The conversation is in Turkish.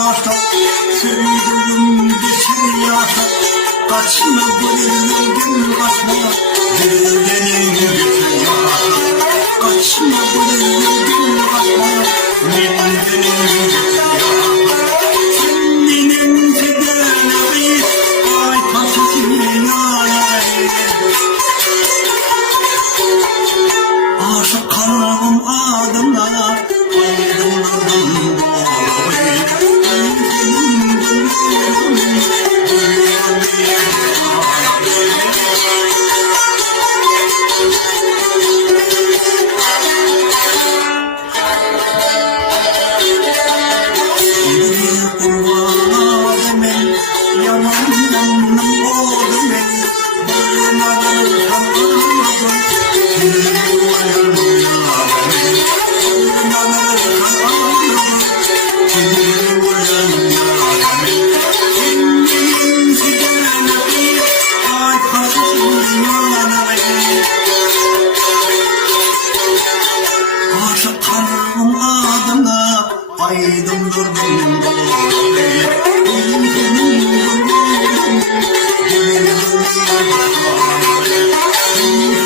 yaşa, sevdiğim geçir yaşa. Kaçma bırakın kaçma, benim geçir yaşa. Kaçma bırakın kaçma, benim geçir yaşa. Sen benim tedavi, ay taşısın yanay. Aşık kalbim adına, ayrılırım dolayı. Aşık kalbim adına aydım durdum dolayı. Benim